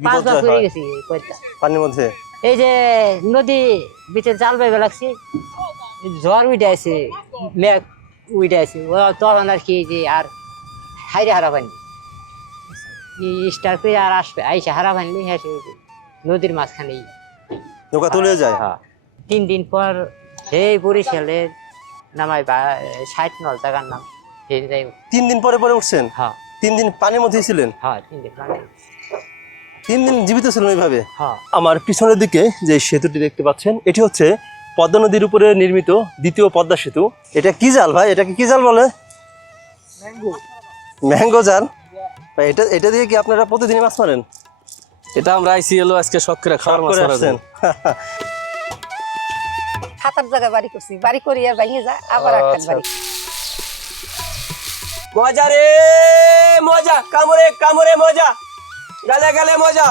5 বার পড়ে গেছি কইতা পানির মধ্যে। এই যে নদী ভিতরে জাল বাইবে লাগছে ঝড় উঠে আছে মেঘ উঠে আছে ও তখন আর কি যে আর হাইরে হারা পানি স্টার করে আর আসবে আইসে হারা পানি হেসে নদীর মাঝখানেই নৌকা তুলে যায়। হ্যাঁ 3 দিন পর সেই বরিশালে নামাই বা 60 নল জায়গার নাম সেই যাই 3 দিন পরে পরে উঠছেন? হ্যাঁ 3 দিন পানির মধ্যেই ছিলেন? হ্যাঁ 3 দিন মানে 3 দিন জীবিত ছিলেন ওইভাবে? হ্যাঁ আমার পিছনের দিকে যে সেতুটি দেখতে পাচ্ছেন এটি হচ্ছে পদ্মা নদীর উপরে নির্মিত দ্বিতীয় পদ্মা সেতু। এটা কি জাল ভাই? এটাকে কি জাল বলে? ম্যাঙ্গো জাল। ভাই এটা এটা দিয়ে কি আপনারা প্রতিদিনই মাছ মারেন? এটা আমরা আইসি এলো আজকে শখ করে খাওয়ার মাছ করে ধরার আসছেন? জন্য। 7-8 জায়গায় বাড়ি করছি বাড়ি করি আর ভেঙে যায় আবার একটা আচ্ছা। বাড়ি মজা রে মজা, কামড়ে কামড়ে মজা, গালে গালে মজা,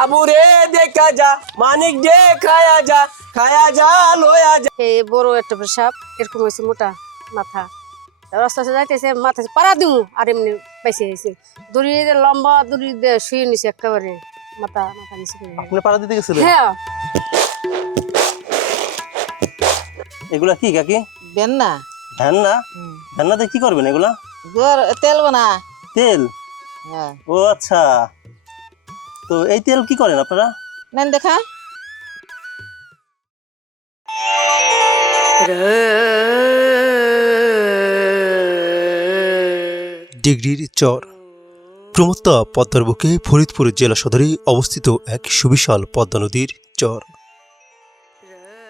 আবু রে দেখা যা, মানিক দে খায়া যা লয়া যা। এই বড় একটা সাপ এরকম হয়েছে মোটা মাথা রাস্তা যাইতেছে মাথা পাড়া দিমু আর এমনি পাইছে গেছে দড়ি দিয়ে লম্বা দড়ি দিয়ে শুয়ে নিছে একেবারে মাথা মাথা নিচে করে। আপনি পাড়া দিতে গেছিলেন? হ্যাঁ এগুলা কি কাকি? বেন্না ধ্যান না? ধ্যাননাতে কি করবেন এগুলা? তেল বানা। তেল? হ্যাঁ ও আচ্ছা। তো এই তেল কি করেন আপনারা? নেন দেখা। ডিগ্রির চর প্রমত্তা পদ্মার বুকে ফরিদপুর জেলা সদরে অবস্থিত এক সুবিশাল পদ্মা নদীর চর।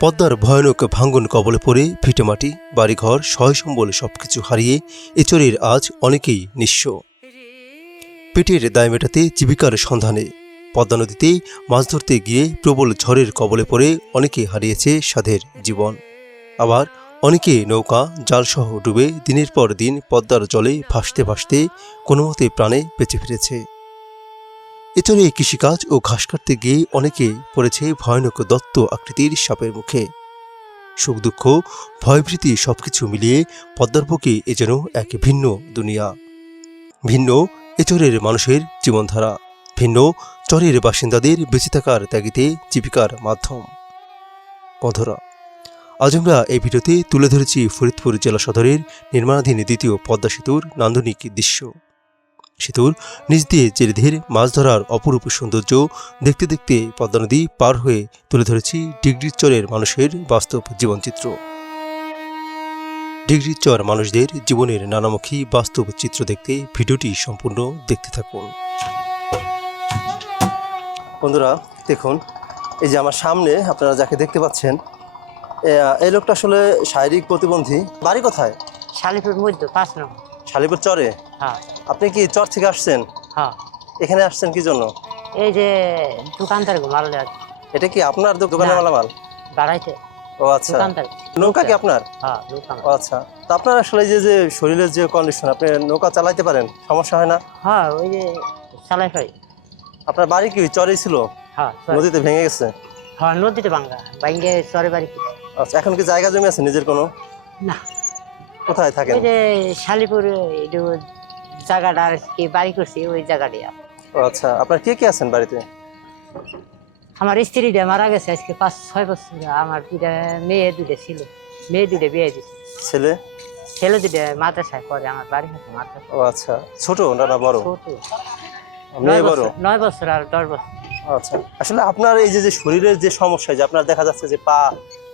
পদ্মার ভয়ানক ভাঙ্গন কবলে পড়ে ভিটেমাটি বাড়িঘর সয় সম্বল সবকিছু হারিয়ে এ চরের আজ অনেকেই নিঃস্ব। পেটের দায় মেটাতে জীবিকার সন্ধানে পদ্মা নদীতে মাছ ধরতে গিয়ে প্রবল ঝড়ের কবলে পড়ে অনেকে হারিয়েছে সাধের জীবন। আবার অনেকে নৌকা জালসহ ডুবে দিনের পর দিন পদ্মার জলে ভাসতে ভাসতে কোনোমতে প্রাণে বেঁচে ফিরেছে। এচরে কৃষিকাজ ও ঘাস কাটতে গিয়ে অনেকে পড়েছে ভয়ানক দত্ত আকৃতির সাপের মুখে। সুখ দুঃখ ভয়ভীতি সবকিছু মিলিয়ে পদ্মার বুকে এ যেন এক ভিন্ন দুনিয়া। ভিন্ন এচরের মানুষের জীবনধারা, ভিন্ন চরের বাসিন্দাদের বেঁচে থাকার ত্যাগিতে জীবিকার মাধ্যম। বন্ধুরা, আজ আমরা এই ভিডিওতে তুলে ধরেছি ফরিদপুর জেলা সদরের নির্মাণাধীন দ্বিতীয় পদ্মা সেতুর নান্দনিক দৃশ্য। সেতুর নিচ দিয়ে জেলেদের মাছ ধরার অপরূপ সৌন্দর্য দেখতে দেখতে পদ্মা নদী পার হয়ে তুলে ধরেছি ডিগ্রির চরের মানুষের বাস্তব জীবনচিত্র। ডিগ্রির চর মানুষদের জীবনের নানামুখী বাস্তব চিত্র দেখতে ভিডিওটি সম্পূর্ণ দেখতে থাকুন। বন্ধুরা দেখুন, এই যে আমার সামনে আপনারা যাকে দেখতে পাচ্ছেন এই লোকটা আসলে শারীরিক প্রতিবন্ধী। বাড়ি কোথায়? শালিপুর মধ্যে 5 নম্বর। শালিপুর চরে? হ্যাঁ আপনি কি চর থেকে আসছেন? হ্যাঁ এখানে আসছেন কি জন্য? এই যে দোকানদার মাল এটা কি আপনার দোকানের না। মালামাল? বাড়াইতে ও আচ্ছা। দোকানদার। নৌকা কি আপনার? হ্যাঁ দোকান। ও আচ্ছা। তো আপনার আসলে যে যে শরীরের যে কন্ডিশন, আপনি নৌকা চালাইতে পারেন? সমস্যা হয় না? হ্যাঁ ওই যে চালাই পাই। আপনার বাড়ি কি চরেই ছিল? হ্যাঁ নদীতে ভেঙে গেছে? হ্যাঁ নদীতে ভাঙ্গা ভাঙ্গে চরে বাড়ি কি আচ্ছা, এখন কি জায়গা জমি আছে নিজের কোনো? না কোথায় থাকেন? ওই যে শালিপুর জায়গাটা আর কি বাড়ি করছি ওই জায়গাটা। ও আচ্ছা। আপনার কে কে আছেন বাড়িতে? আমার স্ত্রীটা মারা গেছে আজকে 5-6 বছর। আমার মেয়ে দুটো ছিল, মেয়ে দুটো বিয়ে দিচ্ছে। ছেলে? ছেলে দুটো মাদ্রাসায় পড়ে, আমার বাড়ি হচ্ছে মাদ্রাসা। ও আচ্ছা। ছোট না বড়? ছোট, মেয়ে বড়? 9 বছর আর 10 বছর। আচ্ছা। আসলে আপনার এই যে যে শরীরের যে সমস্যা, যে আপনার দেখা যাচ্ছে যে পা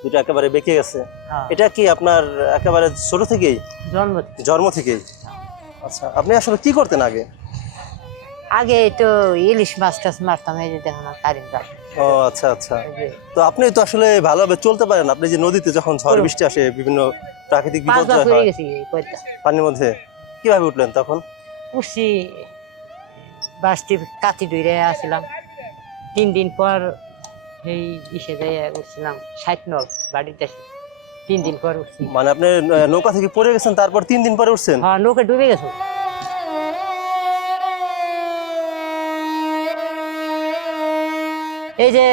দুটো একেবারে বেঁকে গেছে, হ্যাঁ এটা কি আপনার একেবারে ছোট থেকেই? জন্ম জন্ম থেকেই? আচ্ছা। আপনি আসলে কি করতেন আগে? আগে তো ইলিশ মাছ টাছ মারতাম, এই যে দেখো না কারিম গাছ। ও আচ্ছা আচ্ছা। তো আপনি তো আসলে ভালোভাবে চলতে পারেন। আপনি যে নদীতে যখন ঝড় বৃষ্টি আসে, বিভিন্ন প্রাকৃতিক 5 বার বিপর্যয় পড়ে হয় গেছি কইতা। পানির মধ্যে, কিভাবে উঠলেন তখন? উঠছি বাসটি কাতি ধরে আসছিলাম। 3 দিন পর এই ইসে যাই উঠছিলাম 60 নল বাড়িতে আসি। 3 দিন পর উঠছি। মানে আপনি নৌকা থেকে পড়ে গেছেন, তারপর 3 দিন পরে উঠছেন? হ্যাঁ নৌকা ডুবে গেছে। এই যে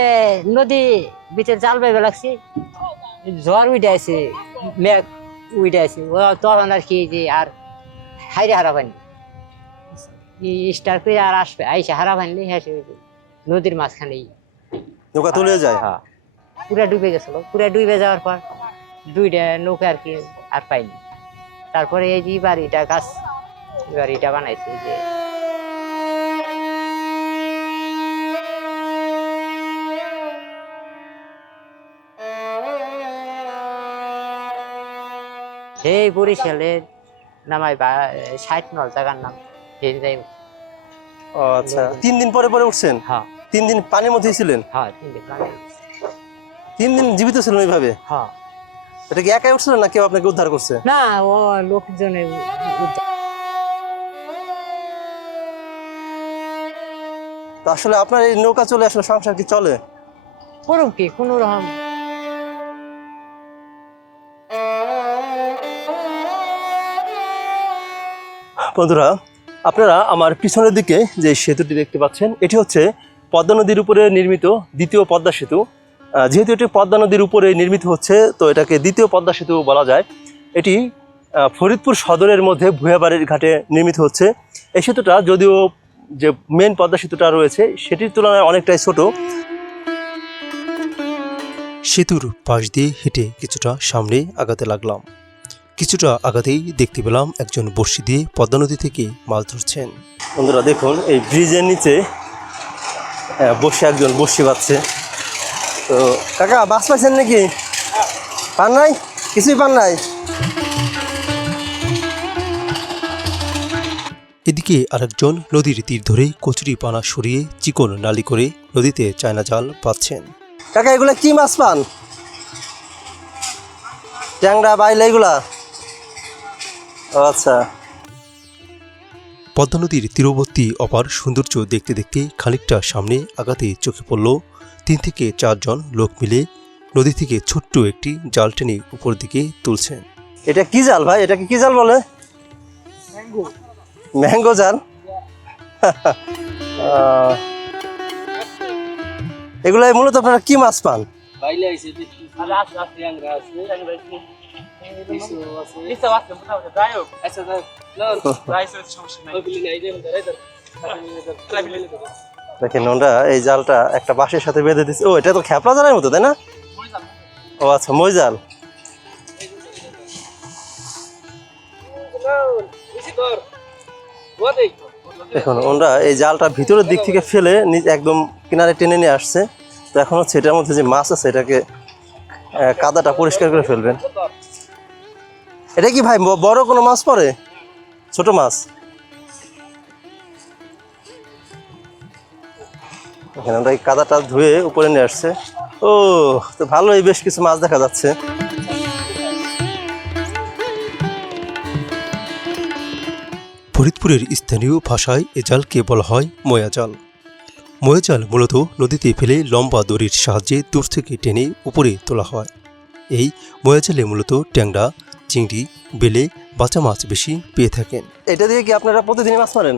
নদী ভিতরে জাল বাইবে লাগছে ঝড় উঠে আছে মেঘ উঠে আছে ও তখন আর কি যে আর হাইরে হারা পানি স্টার করে আর আসবে আইসা হারা ভাঙলে হ্যাঁ নদীর মাঝখানেই নৌকা তুলে যায়। হ্যাঁ পুরা ডুবে গেছিল, পুরা ডুবে যাওয়ার পর দুইটা নৌকা আর কি আর পাইনি। তারপরে এই যে বাড়িটা গাছ বাড়িটা বানাইছে যে সেই বরিশালের নামাই 60 নল জায়গার নাম সেই যাই। ও আচ্ছা, 3 দিন পরে পরে উঠছেন? হ্যাঁ 3 দিন পানির মধ্যেই ছিলেন? হ্যাঁ 3 দিন প্রাণে। 3 দিন জীবিত ছিলেন ওইভাবে? হ্যাঁ এটা কি একাই উঠছিলেন না কেউ আপনাকে উদ্ধার করছে? না ও লোকজনের তো আসলে আপনার এই নৌকা চলে আসলে সংসার কি চলে? করুন কি কোনো রকম। বন্ধুরা, আপনারা আমার পিছনের দিকে যে সেতুটি দেখতে পাচ্ছেন, এটি হচ্ছে পদ্মা নদীর উপরে নির্মিত দ্বিতীয় পদ্মা সেতু। যেহেতু এটি পদ্মা নদীর উপরে নির্মিত হচ্ছে, তো এটাকে দ্বিতীয় পদ্মা সেতু বলা যায়। এটি ফরিদপুর সদরের মধ্যে ভূয়াবাড়ির ঘাটে নির্মিত হচ্ছে। এই সেতুটা যদিও যে মেন পদ্মা সেতুটা রয়েছে সেটির তুলনায় অনেকটাই ছোট। সেতুর পাশ দিয়ে হেঁটে কিছুটা সামনে আগাতে লাগলাম। কিছুটা আগাতেই দেখতে পেলাম একজন বড়শি দিয়ে পদ্মা নদী থেকে মাছ ধরছেন। বন্ধুরা দেখুন, এই ব্রিজের নিচে বসে একজন বড়শি বাঁধছে। তো কাকা, মাছ পাইছেন নাকি? পান নাই? কিছুই পান নাই? এদিকে আরেকজন নদীর তীর ধরে কচুরি পানা সরিয়ে চিকন নালি করে নদীতে চায়না জাল পাচ্ছেন। কাকা, এগুলা কি মাছ পান? ট্যাংরা, বাইলা এগুলা? ও আচ্ছা। পদ্মা নদীর তীরবর্তী অপার সৌন্দর্য দেখতে দেখতে খানিকটা সামনে আগাতে চোখে পড়ল 3 থেকে 4 জন লোক মিলে নদী থেকে ছোট্ট একটি জাল টেনে উপর দিকে তুলছেন। এটা কি জাল ভাই? এটাকে কি জাল বলে? ম্যাঙ্গো জাল। এগুলাই মূলত আপনারা কি মাছ পান? দেখেন, ওরা এই জালটা একটা বাঁশের সাথে বেঁধে দিচ্ছে। ও, এটা তো খেপলা জালের মতো, তাই না? ও আচ্ছা, মই জাল। দেখুন, ওরা এই জালটা ভিতরের দিক থেকে ফেলে একদম কিনারে টেনে নিয়ে আসছে। তো এখন হচ্ছে এটার মধ্যে যে মাছ আছে এটাকে কাদাটা পরিষ্কার করে ফেলবেন। এটা কি ভাই বড় কোনো মাছ পড়ে? ছোট মাছ? এখানে আমরা এই কাদাটা ধুয়ে উপরে নিয়ে আসছে। ও, তো ভালোই বেশ কিছু মাছ দেখা যাচ্ছে। ফরিদপুরের স্থানীয় ভাষায় এ জালকে বলা হয় ময়া জাল। ময়া জাল মূলত নদীতে ফেলে লম্বা দড়ির সাহায্যে দূর থেকে টেনে উপরে তোলা হয়। এই ময়া জালে মূলত ট্যাংরা, চিংড়ি, বেলে, বাঁচা মাছ বেশি পেয়ে থাকেন। এটা দিয়ে কি আপনারা প্রতিদিনই মাছ মারেন?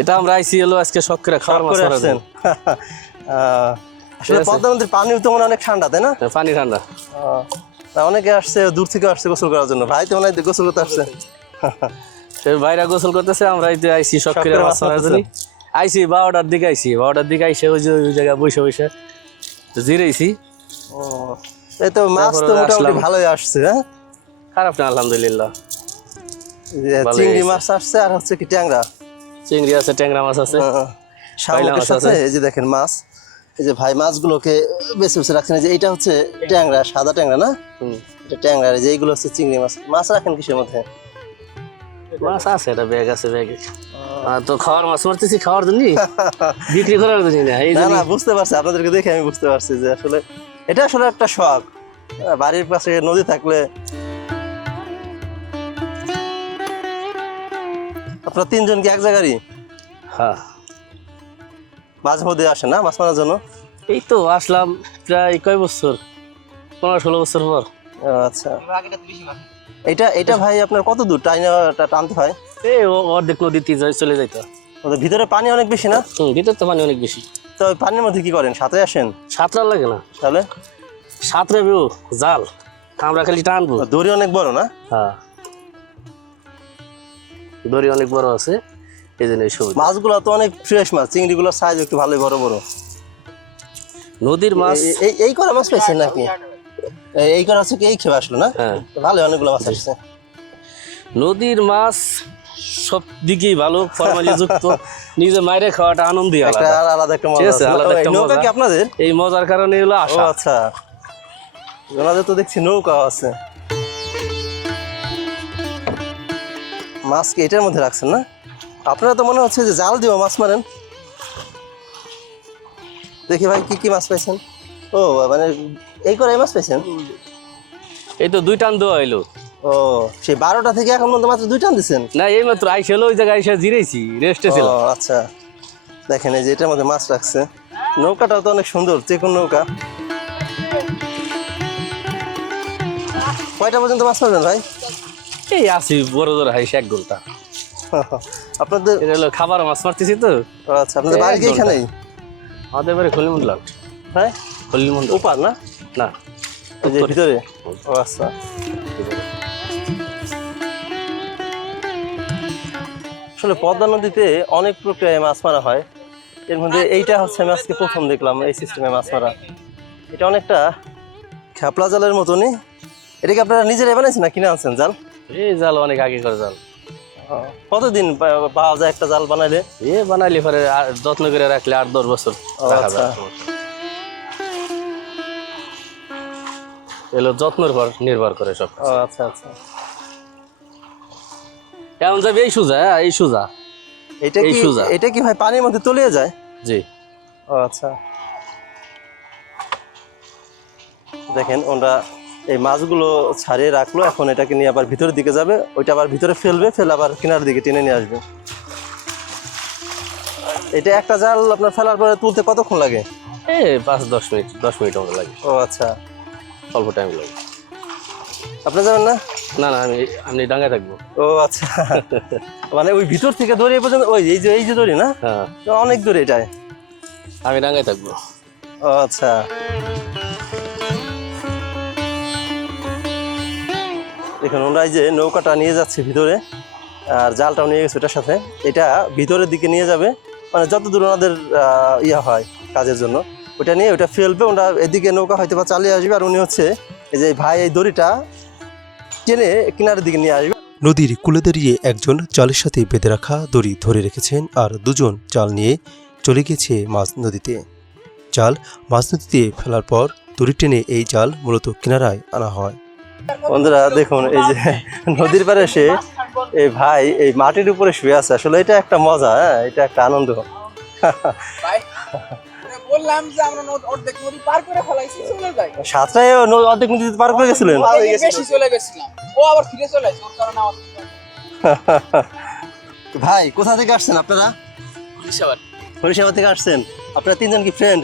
এটা আমরা আইসি এলো আজকে শখ করে খাওয়ার মাছ ধরার জন্য। আসলে পদ্মা নদীর পানি তো মনে হয় অনেক ঠান্ডা, তাই না? পানি ঠান্ডা। অনেকে আসছে দূর থেকে আসছে গোসল করার জন্য। ভাই তো মনে হয় গোসল করতে আসছে। সে ভাইরা গোসল করতেছে, আমরা এই যে আইসি শখ করে মাছ ধরার জন্য। আইসি 12টার দিকে আইসি, 12টার দিকে আইসে ওই যে ওই জায়গায় বসে বসে জিরেছি। ও, এই তো মাছ তো মোটামুটি ভালোই আসছে। হ্যাঁ, খারাপ না, আলহামদুলিল্লাহ। চিংড়ি মাছ আসছে আর হচ্ছে কি ট্যাংরা। চিংড়ি আছে, ট্যাংরা মাছ আছে, শামুকের সাথে এই যে দেখেন মাছ। এই যে ভাই মাছগুলোকে বেছে বেছে রাখছেন। এই যে এইটা হচ্ছে ট্যাংরা, সাদা ট্যাংরা না? এটা ট্যাংরা। এই যে এইগুলো হচ্ছে চিংড়ি মাছ। মাছ রাখেন কিসের মধ্যে? মাছ আছে, এটা ব্যাগ আছে, ব্যাগে। তো খাওয়ার মাছ মারতেছি খাওয়ার জন্য, বিক্রি করার জন্য না। এই না, বুঝতে পারছি, আপনাদেরকে দেখে আমি বুঝতে পারছি যে আসলে এটা আসলে একটা শখ। বাড়ির পাশে নদী থাকলে। আপনারা 3 জন কি এক জায়গারই? হ্যাঁ, মাঝে মধ্যে আসে না মাছ মারার জন্য? এই তো আসলাম প্রায় কয় বছর, 15-16 বছর পর। আচ্ছা, এটা ভাই আপনার কত দূর টানতে হয়? এই অর্ধেক নদীতে চলে যাইতো। ওদের ভিতরে পানি অনেক বেশি না? ভিতর তো পানি অনেক বেশি। তো ওই পানির মধ্যে কি করেন? সাঁতরে আসেন? সাঁতরা লাগে না, তাহলে সাঁতরাবেও জাল, আমরা খালি টানবো। দড়ি অনেক বড় না? হ্যাঁ, দড়ি অনেক বড় আছে। এই জন্য এই সুবিধা। মাছগুলো তো অনেক ফ্রেশ মাছ, চিংড়িগুলোর সাইজ একটু ভালোই বড় বড়। নদীর মাছ এই করা মাছ পাইছেন নাকি? এই করা হচ্ছে কি এই খেয়ে আসলো না? হ্যাঁ, ভালো অনেকগুলো মাছ আসছে। নদীর মাছ সব দিকেই ভালো, ফরমালি যুক্ত। নিজে মাইরে খাওয়াটা আনন্দই একটা আলাদা। আলাদা একটা ঠিক মজা আছে, আছে। আলাদা একটা নৌকা মজা। কি আপনাদের? এই মজার কারণে হলো ও আশা। আচ্ছা, ওনাদের তো দেখছি নৌকাও আছে। মাছ কি এটার মধ্যে রাখছেন না? আপনারা তো মনে হচ্ছে যে জাল দিয়েও মাছ মারেন। দেখি ভাই কি কি মাছ পাইছেন? ও মানে এই করে মাছ পাইছেন? এই তো 2 টান দেওয়া হইলো। ও সেই 12টা থেকে এখন পর্যন্ত মাত্র 2 টান দিচ্ছেন? না, এই মাত্র আইসা হলো, ওই জায়গায় আইসা জিরেছি, রেস্টে ছিল। ও আচ্ছা, দেখেন এই যে এটার মধ্যে মাছ রাখছে। নৌকাটাও তো অনেক সুন্দর, চেকুন নৌকা। কয়টা পর্যন্ত মাছ পাবেন ভাই? এই আসি বড় বড় হাইস 1 ঘন্টা। আপনাদের এটা হলো খাবার মাছ মারতেছি তো। ও আচ্ছা, আপনাদের বাড়ি কি এখানেই? আমাদের বাড়ি খলিমুল্লাহ। হ্যাঁ, খলিমুল্লাহ উপার না? না, এই যে ভিতরে? ও আচ্ছা। আসলে পদ্মা নদীতে অনেক প্রক্রিয়ায় মাছ মারা হয়। এর মধ্যে এইটা হচ্ছে আমি আজকে প্রথম দেখলাম এই সিস্টেমে মাছ মারা। এটা অনেকটা খেপলা জালের মতনই। এটা কি আপনারা নিজেরাই বানাইছেন না কিনে আনছেন জাল? এই জাল অনেক আগে করে জাল। কতদিন পাওয়া যায় একটা জাল বানাইলে? এ বানাইলে পরে যত্ন করে রাখলে 8-10 বছর রাখা যায়। এলো যত্নের পর নির্ভর করে সব। ও আচ্ছা আচ্ছা। এমন যাবে এই সুজা, এই সুজা। এটা এই কি সোজা। এটা কি ভাই পানির মধ্যে তলিয়ে যায়? জি। ও আচ্ছা। দেখেন ওরা এই মাছগুলো ছাড়িয়ে রাখলো, এখন এটাকে নিয়ে আবার ভিতরের দিকে যাবে, ওইটা আবার ভিতরে ফেলবে, ফেলে আবার কিনার দিকে টেনে নিয়ে আসবে। এটা একটা জাল আপনার ফেলার পরে তুলতে কতক্ষণ লাগে? এই 5-10 মিনিট, 10 মিনিট মতো লাগে। ও আচ্ছা, অল্প টাইম লাগে। আপনি যাবেন না? না না, আমি ডাঙ্গায় থাকবো। ও আচ্ছা। মানে ওই ভিতর থেকে দড়ি এ পর্যন্ত, ওই এই যে দড়ি না? হ্যাঁ, তো অনেক দূরে এটাই। আমি ডাঙ্গায় থাকবো। ও আচ্ছা। দেখুন ওরা এই যে নৌকাটা নিয়ে যাচ্ছে ভিতরে, আর জালটাও নিয়ে গেছে ওটার সাথে। এটা ভিতরের দিকে নিয়ে যাবে, মানে যতদূর ওনাদের ইয়া হয় কাজের জন্য, ওটা নিয়ে ওটা ফেলবে। ওরা এদিকে নৌকা হয়তো বা চালিয়ে আসবে, আর উনি হচ্ছে এই যে ভাই এই দড়িটা টেনে কিনারের দিকে নিয়ে আসবে। নদীর কূলে দাঁড়িয়ে একজন জালের সাথে বেঁধে রাখা দড়ি ধরে রেখেছেন, আর দুজন জাল নিয়ে চলে গেছে মাছ নদীতে। জাল মাছ নদীতে ফেলার পর দড়ি টেনে এই জাল মূলত কিনারায় আনা হয়। বন্ধুরা দেখুন এই যে নদীর পাড়ে এসে এই ভাই এই মাটির উপরে শুয়ে আছে। আসলে এটা একটা মজা, হ্যাঁ এটা একটা আনন্দ। বললাম যে আমরা অর্ধেক নদী পার করে ফেলাইছি, চলে যাই। সাতটায় অর্ধেক নদী পার করে গেছিলেন? বেশি চলে গেছিলাম, ও আবার ফিরে চলে আসছে, ওর কারণে আমার ভাই কোথা থেকে আসছেন আপনারা? হরিশাবাদ থেকে আসছেন। আপনারা 3 জন কি ফ্রেন্ড,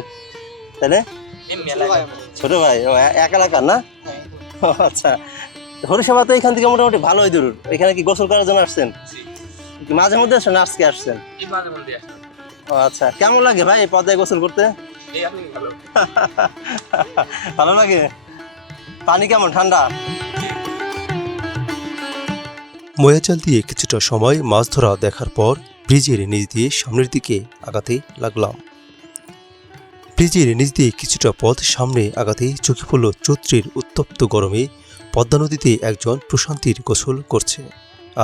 তাই না? ছোট ভাই, ও এক এলাকার না? ও আচ্ছা। হরিশাবাদ তো এখান থেকে মোটামুটি ভালোই দূর। এখানে কি গোসল করার জন্য আসছেন? মাঝে মধ্যে আসছেন, আজকে আসছেন? ও আচ্ছা। কেমন লাগে ভাই এই পদ্মায় গোসল করতে? ভালো লাগে? পানি কেমন, ঠান্ডা? ময়াজাল দিয়ে কিছুটা সময় মাছ ধরা দেখার পর ব্রিজের নিচ দিয়ে সামনের দিকে আগাতে লাগলাম। ব্রিজের নিচ দিয়ে কিছুটা পথ সামনে আগাতেই চোখে পড়ল চৈত্রের উত্তপ্ত গরমে পদ্মা নদীতে একজন প্রশান্তির গোসল করছে,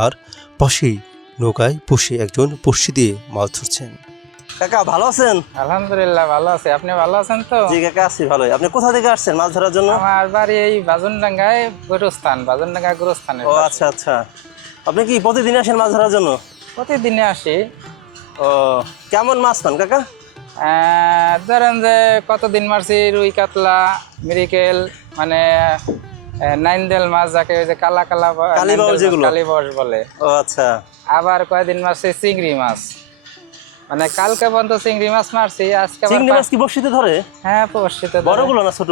আর পাশেই নৌকায় বসে একজন বড়শি দিয়ে মাছ ধরছেন। কাকা ভালো আছেন? আলহামদুলিল্লাহ ভালো আছে। আপনি ভালো আছেন তো? জি কাকা আছি ভালোই। আপনি কোথা থেকে আসছেন মাছ ধরার জন্য? আমার বাড়ি এই বাজনডাঙ্গায়, গোরস্থান, বাজনডাঙ্গা গোরস্থানে। ও আচ্ছা আচ্ছা। আপনি কি প্রতিদিন আসেন মাছ ধরার জন্য? প্রতিদিনে আসি। ও কেমন মাছ পান কাকা? ধরেন যে কতদিন মারছি রুই, কাতলা, মৃগেল, মানে নাইনদেল মাছ, যাকে ওই যে কালা কালা কালীবাউস যেগুলো? কালীবাউস বলে। ও আচ্ছা। আবার কয়দিন মারছি চিংড়ি মাছ, মানে কালকে পর্যন্ত চিংড়ি মাছ মারছি। আজকে চিংড়ি মাছ কি বড়শিতে ধরে? হ্যাঁ বড়শিতে। বড়গুলো না ছোট?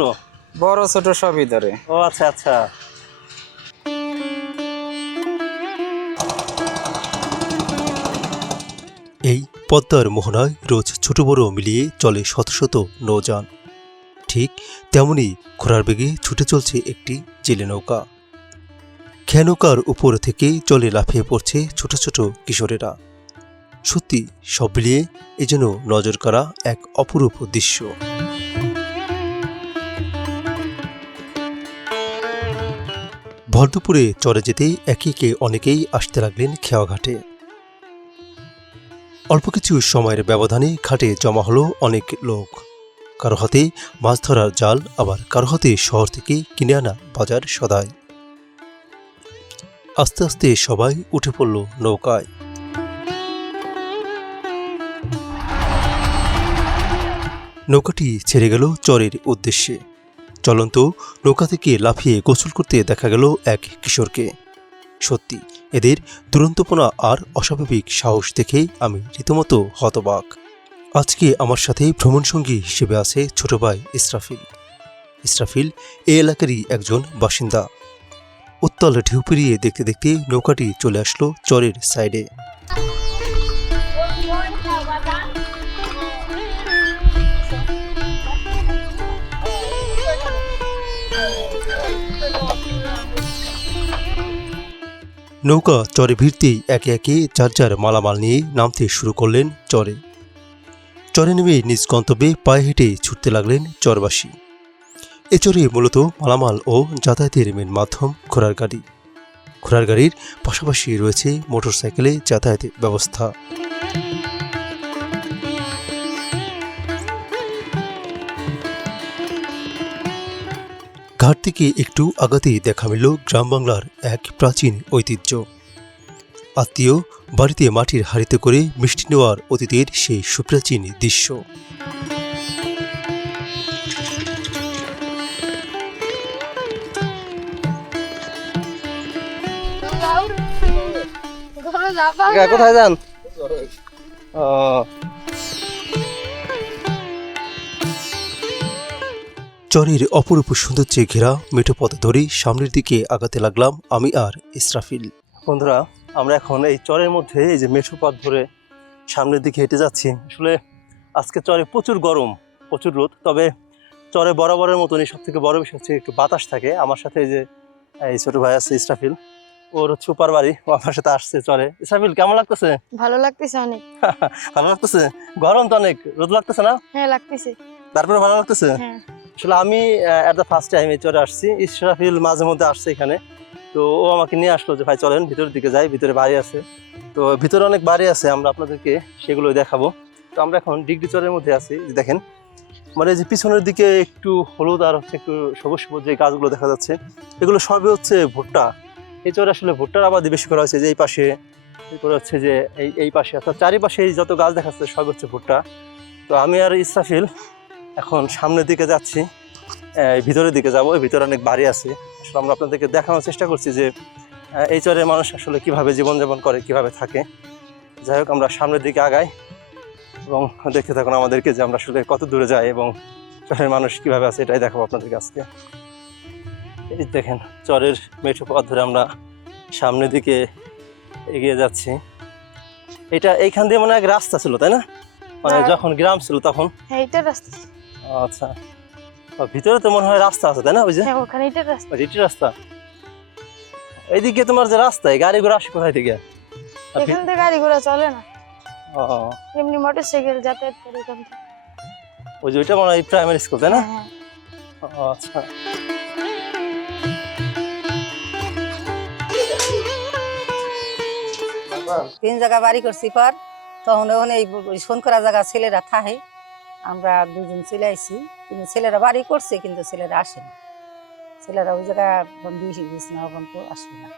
বড় ছোট সবই ধরে। ও আচ্ছা আচ্ছা। এই পদ্মার মোহনায় রোজ ছোট বড় মিলিয়ে চলে শত শত নৌযান। ঠিক তেমনি ঘোড়ার বেগে ছুটে চলছে একটি জেলে নৌকা। খেয়া নৌকার উপর থেকে জলে লাফিয়ে পড়ছে ছোট ছোট কিশোরেরা। সত্যি সব মিলিয়ে এ যেন নজর কাড়া এক অপরূপ দৃশ্য। ভর দুপুরে চরে যেতে একে একে অনেকেই আসতে লাগলেন খেয়াঘাটে। অল্প কিছু সময়ের ব্যবধানে ঘাটে জমা হলো অনেক লোক। কারো হাতে মাছ ধরার জাল, আবার কারো হাতে শহর থেকে কিনে আনা বাজার সদাই। আস্তে আস্তে সবাই উঠে পড়ল নৌকায়। নৌকাটি ছেড়ে গেল চরের উদ্দেশ্যে। চলন্ত নৌকা থেকে লাফিয়ে গোসল করতে দেখা গেল এক কিশোরকে। সত্যি এদের দুরন্তপনা আর অস্বাভাবিক সাহস দেখে আমি রীতিমতো হতবাক। আজকে আমার সাথে ভ্রমণসঙ্গী হিসেবে আছে ছোট ভাই ইসরাফিল। ইসরাফিল এই এলাকারই একজন বাসিন্দা। উত্তাল ঢেউ পেরিয়ে দেখতে দেখতে নৌকাটি চলে আসলো চরের সাইডে। নৌকা চরে ভিড়তেই একে একে যার যার মালামাল নিয়ে নামতে শুরু করলেন চরে। চরে নেমে নিজ গন্তব্যে পায়ে হেঁটে ছুটতে লাগলেন চরবাসী। এ চরে মূলত মালামাল ও যাতায়াতের মেন মাধ্যম ঘোড়ার গাড়ি। ঘোড়ার গাড়ির পাশাপাশি রয়েছে মোটরসাইকেলে যাতায়াতের ব্যবস্থা। ঘাট থেকে একটু আগাতেই দেখা মিলল গ্রাম বাংলার এক প্রাচীন ঐতিহ্য। আত্মীয় বাড়িতে মাটির হাঁড়িতে করে মিষ্টি নেওয়ার অতীতের সেই সুপ্রাচীন দৃশ্য। কোথায় যান? চরের অপরূপ সৌন্দর্যে ঘেরা মেঠো পথ ধরে সামনের দিকে আগাতে লাগলাম আমি আর ইসরাফিল। বন্ধুরা, আমরা এখন এই চরের মধ্যে এই যে মেঠো পথ ধরে সামনের দিকে হেঁটে যাচ্ছি। আসলে আজকে চরে প্রচুর গরম, প্রচুর রোদ। তবে চরে বরাবরের মতনই সব থেকে বড় বিষয় হচ্ছে একটু বাতাস থাকে। আমার সাথে এই যে এই ছোট ভাই আছে ইসরাফিল, ওর হচ্ছে উপার বাড়ি, ও আমার সাথে আসছে চরে। ইসরাফিল, কেমন লাগতেছে? ভালো লাগতেছে অনেক। ভালো লাগতেছে? গরম তো অনেক, রোদ লাগতেছে না? হ্যাঁ লাগতেছে। তারপরে ভালো লাগতেছে? হ্যাঁ। আসলে আমি এট দ্য ফার্স্ট টাইম এই চরে আসছি। ইসরাফিল মাঝে মধ্যে আসছে এখানে, তো ও আমাকে নিয়ে আসলো যে ভাই চলেন ভিতরের দিকে যাই, ভিতরে বাড়ি আছে। তো ভিতরে অনেক বাড়ি আছে, আমরা আপনাদেরকে সেগুলোই দেখাবো। তো আমরা এখন ডিগ্রি চরের মধ্যে আছি। যে দেখেন, মানে যে পিছনের দিকে একটু হলুদ আর হচ্ছে একটু সবুজ সবুজ যে গাছগুলো দেখা যাচ্ছে, এগুলো সবই হচ্ছে ভুট্টা। এই চরে আসলে ভুট্টার আবাদি বেশি করা হয়েছে। যে এই পাশে, এরপরে হচ্ছে যে এই পাশে, অর্থাৎ চারিপাশে এই যত গাছ দেখাচ্ছে সব হচ্ছে ভুট্টা। তো আমি আর ইসরাফিল এখন সামনের দিকে যাচ্ছি, ভিতরের দিকে যাবো। ভিতরে অনেক বাড়ি আছে। আসলে আমরা আপনাদেরকে দেখানোর চেষ্টা করছি যে এই চরের মানুষ আসলে কিভাবে জীবনযাপন করে, কিভাবে থাকে। যাই হোক, আমরা সামনের দিকে আগাই এবং দেখতে থাকুন আমাদেরকে যে আমরা আসলে কত দূরে যাই এবং চরের মানুষ কিভাবে আছে, এটাই দেখাবো আপনাদেরকে আজকে। এই দেখেন, চরের মেঠো পথ ধরে আমরা সামনের দিকে এগিয়ে যাচ্ছি। এটা এইখান দিয়ে মনে হয় রাস্তা ছিল, তাই না? মানে যখন গ্রাম ছিল তখন। হ্যাঁ, এটা রাস্তা। আচ্ছা, ভিতরে তো মনে হয় রাস্তা আছে, তাই না? ওই যে ওখানে এটা রাস্তা। এটি রাস্তা। এইদিকে তোমার যে রাস্তা, গাড়ি ঘোড়া আসে কোথায় থেকে? এখান থেকে গাড়ি ঘোড়া চলে না, ও, এমনি মোটরসাইকেল যাতায়াত করে এখান থেকে। ওই যে ওইটা মনে হয় প্রাইমারি স্কুল, তাই না? হ্যাঁ। ও, আচ্ছা। তিন জায়গা বাড়ি করছি পর তখন ওখানে এই শোন করা জায়গা ছেলেরা থাহে, আমরা দুজন চলে আইছি। কিন্তু ছেলেরা বাড়ি করছে, কিন্তু ছেলেরা আসে না। ছেলেরা ওই জায়গা বিয়ে দিয়েছে না, ওখান তো আসবে না।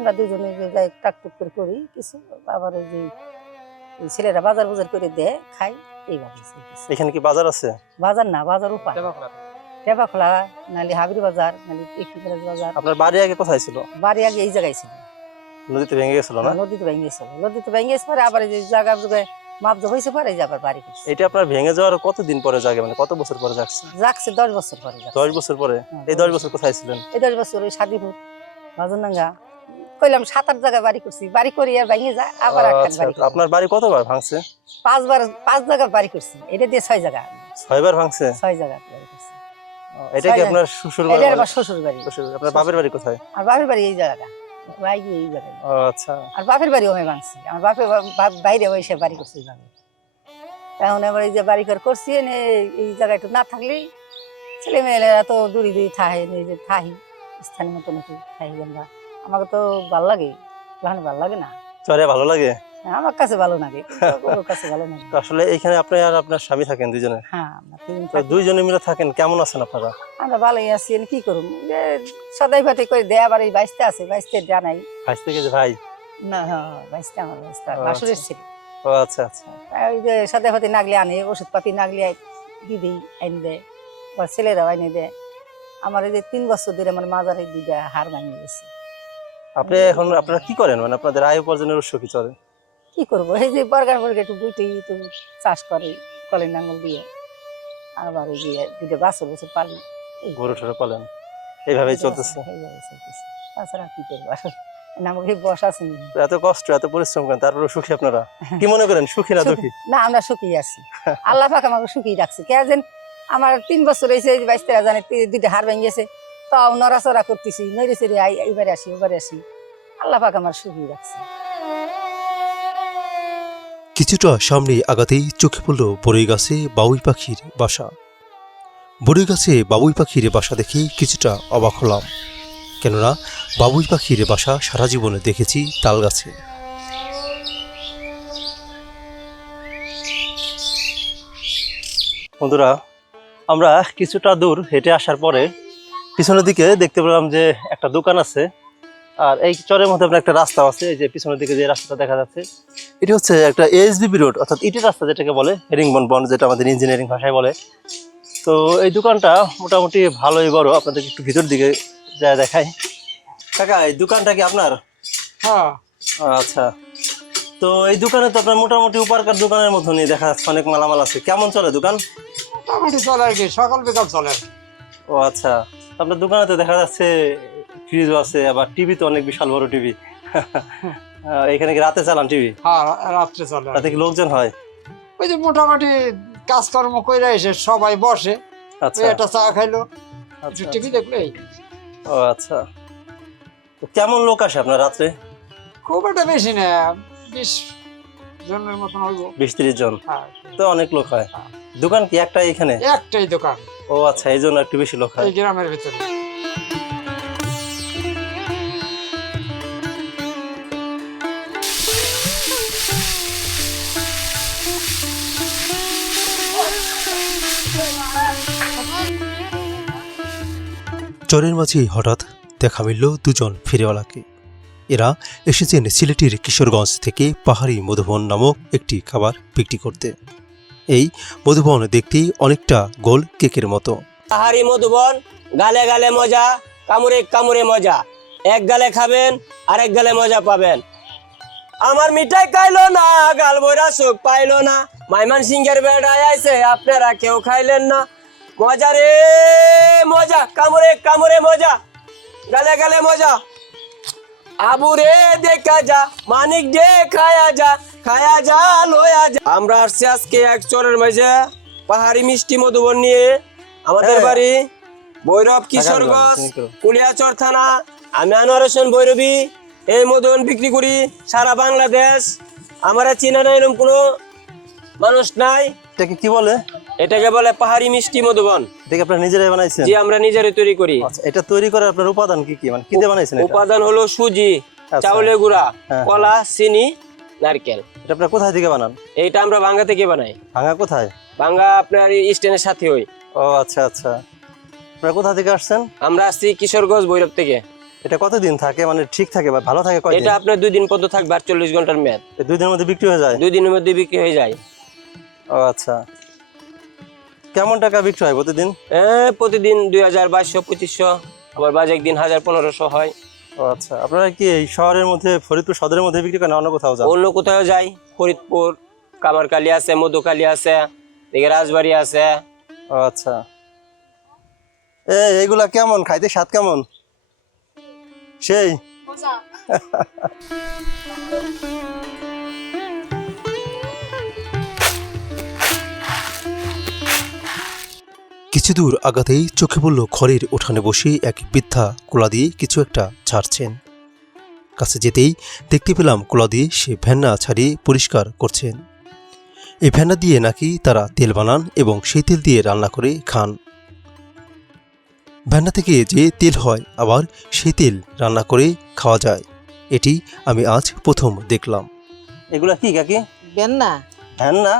আমরা দুজনে যাই টাকটুক করে করি কিছু, আবার ওই যে ছেলেরা বাজার বুজার করে দেয়, খাই, এইভাবে চলতেছে। এখানে কি বাজার আছে? বাজার না, বাজার উপায় টেপাখোলা, নাহলে হাবড়ি বাজার, নাহলে একটি বাজার। আপনার বাড়ি আগে কোথায় ছিল? বাড়ি আগে এই জায়গায় ছিল, নদীতে ভেঙে গেছিল না? নদীতে ভেঙে গেছিল। নদীতে ভেঙে গেছে পরে আবার এই যে জায়গা জায়গায় মাপ হয়েছে পরে এই যে আবার বাড়ি করছে। এটা আপনার ভেঙে যাওয়ার কতদিন পরে জাগে, মানে কত বছর পরে জাগছে? যাচ্ছে 10 বছর পরে। 10 বছর পরে? এই 10 বছর কোথায় ছিলেন? এই 10 বছর ওই সাদিপুর মাজনডাঙ্গা কইলাম 7-8 জায়গায় বাড়ি করছি। বাড়ি করি আর ভেঙে যায়, আবার একটা আচ্ছা, বাড়ি। আপনার বাড়ি কতবার ভাঙছে? 5 জায়গায় বাড়ি করছি। এটা দিয়ে 6 জায়গা। 6 বার ভাঙছে? 6 জায়গা বাড়ি করছি। এটা কি আপনার শ্বশুর বাড়ি? এটা আমার শ্বশুর বাড়ি। শ্বশুর। আপনার বাপের বাড়ি কোথায়? আর বাপের বাড়ি এই জায়গাটা। ভাই এই জায়গায়। ও আচ্ছা। আর বাপের বাড়িও আমি ভাঙছি, আমার বাপের বাইরে এসে বাড়ি করছি এইভাবে। এখন এবার এই যে বাড়ি ঘর করছি এই জায়গায় একটু না থাকলেই ছেলে মেয়েরা তো দূরে দূরে থাহে, এই যে থাহি স্থানীয় মতন একটু থাহি আমরা। আমাকে তো ভালো লাগে, ওখানে ভালো লাগে না, চরে ভালো লাগে? আমার কাছে ভালো লাগে, ওর কাছে ভালো লাগে। তো আসলে এখানে আপনি আর আপনার স্বামী থাকেন দুইজনে? হ্যাঁ, আমরা তিনজন তো থাকি। দুইজনে মিলে থাকেন, কেমন আছেন আপনারা? আমরা ভালোই আছি, কি করুম, যে সদাই পাতি করে দেয়। আবার এই বাইশটা আছে, বাইশটা জানাই ভাই থেকে যে ভাই? না, হ্যাঁ বাইশটা আমার বাইশটা ও বাসুরের আচ্ছা। ছিল। ও আচ্ছা আচ্ছা। ওই যে সদাই পাতি নাগলে আনে, ওষুধ পাতি নাগলে দিদি আইন দেয়, আবার ছেলেরাও আইনে দেয়। আমার এই যে 3 বছর ধরে আমার মাজারে দুইটা হাড় ভাঙিয়ে গেছে। আপনি এখন আপনারা কি করেন, মানে আপনাদের আয় উপার্জনের উৎস কি চলে? কি করবো, এই যে বর্গার একটু বুইতে একটু চাষ করে কলের নাঙ্গল দিয়ে, আবার ওই যে দুইটা বছর পালি, গরু টরু পালেন, এইভাবেই চলতেছে? এইভাবে চলতেছে, তাছাড়া কি করবো আর। আমাকে বস আছে তো এত কষ্ট এত পরিশ্রম করেন, তারপরে সুখী আপনারা? কি মনে করেন, সুখী না দুঃখী? না, আমরা সুখী আছি, আল্লাহ পাক আমাকে সুখী রাখছে। কে যেন আমার 3 বছর হয়েছে, 22 জানে দুইটা হাড় ভেঙে তাও নড়াচড়া করতেছি, নড়ে চড়ে এইবারে আসি ওবারে আসি, আল্লাহ পাক আমার সুখী রাখছে। কিছুটা সামনে আগাতেই চোখে পড়ল বড়ই গাছে বাবুই পাখির বাসা। বড়ই গাছে বাবুই পাখির বাসা দেখে কিছুটা অবাক হলাম, কেননা বাবুই পাখির বাসা সারা জীবনে দেখেছি তাল গাছে। বন্ধুরা, আমরা কিছুটা দূর হেঁটে আসার পরে পিছনের দিকে দেখতে পেলাম যে একটা দোকান আছে, আর এই চরের মধ্যে আপনার একটা রাস্তা আছে। এই যে পিছনের দিকে যে রাস্তাটা দেখা যাচ্ছে, এটি হচ্ছে একটা এসবিবি রোড, অর্থাৎ ইটের রাস্তা যেটাকে বলে, হেরিংবন বন্ড যেটা আমাদের ইঞ্জিনিয়ারিং ভাষায় বলে। তো এই দোকানটা মোটামুটি ভালোই বড়, আপনাদেরকে একটু ভিতর দিকে যা দেখাই। কাকা, এই দোকানটা কি আপনার? হ্যাঁ। আচ্ছা, তো এই দোকানে তো আপনার মোটামুটি উপরকার দোকানের মতনই দেখা যাচ্ছে, অনেক মালামাল আছে। কেমন চলে দোকান? মোটামুটি চলে আর কি, সকাল বিকাল চলে। ও আচ্ছা, আপনার দোকানে তো দেখা যাচ্ছে ফ্রিজও আছে, আবার টিভি তো অনেক বিশাল বড় টিভি। এখানে কি রাতে চালান টিভি? হ্যাঁ, রাত্রে চলে। রাতে কি লোকজন হয়? ওই যে মোটামুটি কাজকর্ম করে এসে সবাই বসে, আচ্ছা একটা চা খাইলো, আচ্ছা টিভি দেখলো, এই। ও আচ্ছা, তো কেমন লোক আসে আপনার রাত্রে? খুব একটা বেশি না, 20 জনের মতন হইব। 20-30 জন? হ্যাঁ, তো অনেক লোক হয়। হ্যাঁ। দোকান কি একটাই এখানে? একটাই দোকান। ও আচ্ছা, এই জন্য একটু বেশি লোক হয়। এই গ্রামের ভিতরে। চরের মাঝেই হঠাৎ দেখা মিলল দুজন ফেরিওয়ালাকে। এরা এসেছেন সিলেটের কিশোরগঞ্জ থেকে পাহাড়ি মধুবন নামক একটি খাবার বিক্রি করতে। এই মধুবন দেখতে অনেকটা গোল কেকের মতো। পাহাড়ি মধুবন, গালে গালে মজা, কামড়ে কামড়ে মজা। এক গালে খাবেন, আরেক গালে মজা পাবেন। আমার মিঠাই খাইলো না, গাল বইরা সুখ পাইলো না। মাইমান সিংহের বেড়ায় আইছে, আপনারা কেউ খাইলেন না। মজা রে মজা, কামড়ে কামড়ে মজা, গালে গালে মজা। আবু রে দেখা যা, মানিক দে খায়া যা, খায়া যা লয়া যা। আমরা আসছি আজকে এক চরের মাঝে পাহাড়ি মিষ্টি মধুবন নিয়ে। আমাদের বাড়ি ভৈরব কিশোরগঞ্জ, কুলিয়াচর থানা। আমি আনোয়ার হোসেন ভৈরবী। এই মধুবন বিক্রি করি সারা বাংলাদেশ। আমরা চিনা নাই এরকম কোনো মানুষ নাই। এটাকে কি বলে? এটাকে বলে পাহাড়ি মিষ্টি মধুবন। এটাকে আপনারা নিজেরাই বানাইছেন? জি, আমরা নিজেরাই তৈরি করি। আচ্ছা, এটা তৈরি করার আপনার উপাদান কি কি, মানে কি দিয়ে বানাইছেন এটা? উপাদান হলো সুজি, আচ্ছা। চাউলের গুঁড়া, হ্যাঁ। কলা, চিনি, নারকেল। এটা আপনারা কোথায় থেকে বানান? এইটা আমরা ভাঙ্গা থেকে বানাই। ভাঙা কোথায়? ভাঙ্গা আপনার স্ট্যান্ডের সাথে হই। ও আচ্ছা আচ্ছা, আপনারা কোথা থেকে আসছেন? আমরা আসছি কিশোরগঞ্জ ভৈরব থেকে। এটা কতদিন থাকে, মানে ঠিক থাকে বা ভালো থাকে কয়দিন? এটা আপনার 2 দিন পর্যন্ত থাকবে, 48 ঘন্টার মেয়াদ। 2 দিনের মধ্যে বিক্রি হয়ে যায়? 2 দিনের মধ্যে বিক্রি হয়ে যায়। ও আচ্ছা, কেমন টাকা বিক্রি হয় প্রতিদিন? প্রতিদিন 2000, 2200, 2500, আবার বাজে একদিন 1000, 1500 হয়। ও আচ্ছা, আপনারা কি এই শহরের মধ্যে ফরিদপুর সদরের মধ্যে বিক্রি করেন, অন্য কোথাও যান? অন্য কোথাও যাই, ফরিদপুর, কামারকালী আছে, মধুকালী আছে, এদিকে রাজবাড়ি আছে। ও আচ্ছা, এইগুলা কেমন খাইতে, স্বাদ কেমন? সেই কিছু দূর আগাতেই চোখে পড়ল খড়ের উঠানে বসে এক বৃদ্ধা কোলা দিয়ে কিছু একটা ছাড়ছেন। কাছে যেতেই দেখতে পেলাম কুলা দিয়ে সে ভেন্না ছাড়িয়ে পরিষ্কার করছেন। এই ভেন্না দিয়ে নাকি তারা তেল বানান এবং সেই তেল দিয়ে রান্না করে খান। ভেন্না থেকে যে তেল হয় আবার সেই তেল রান্না করে খাওয়া যায়, এটি আমি আজ প্রথম দেখলাম। এগুলা কি কাকি? বেন্না ভেন্না?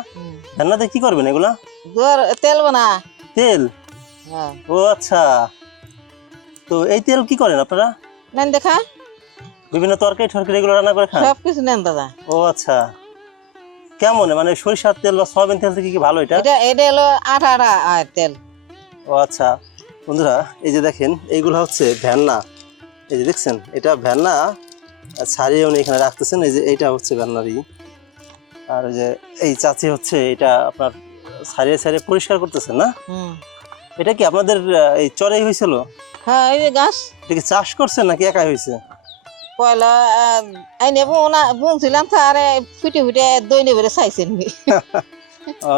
ভেন্নাতে কি করবেন এগুলা? তেল বানা। তেল? হ্যাঁ ও আচ্ছা, তো এই তেল কি করেন আপনারা? নেন দেখা বিভিন্ন তরকারি ঠরকারি এগুলো রান্না করে খান? সবকিছু নেন দাদা। ও আচ্ছা, কেমন মানে সরিষার তেল বা সয়াবিন তেল থেকে কি ভালো এটা? এটা হলো আটা তেল। ও আচ্ছা বন্ধুরা, এই যে দেখেন এইগুলো হচ্ছে ভেন্না, এই যে দেখছেন এটা ভেন্না ছাড়িয়ে উনি এখানে রাখতেছেন। এই যে এইটা হচ্ছে ভেন্নারই, আর ওই যে এই চাচি হচ্ছে এটা আপনার ছাড়িয়ে ছাড়িয়ে পরিষ্কার করতেছেন না? এটা কি আপনাদের এই চরেই হয়েছিল? হ্যাঁ এই যে গাছ এটা কি চাষ করছেন নাকি একাই হয়েছে? পয়লা আইনে বুনছিলাম তারে ফুটে ফুটে দই নেবে চাইছেন। ও,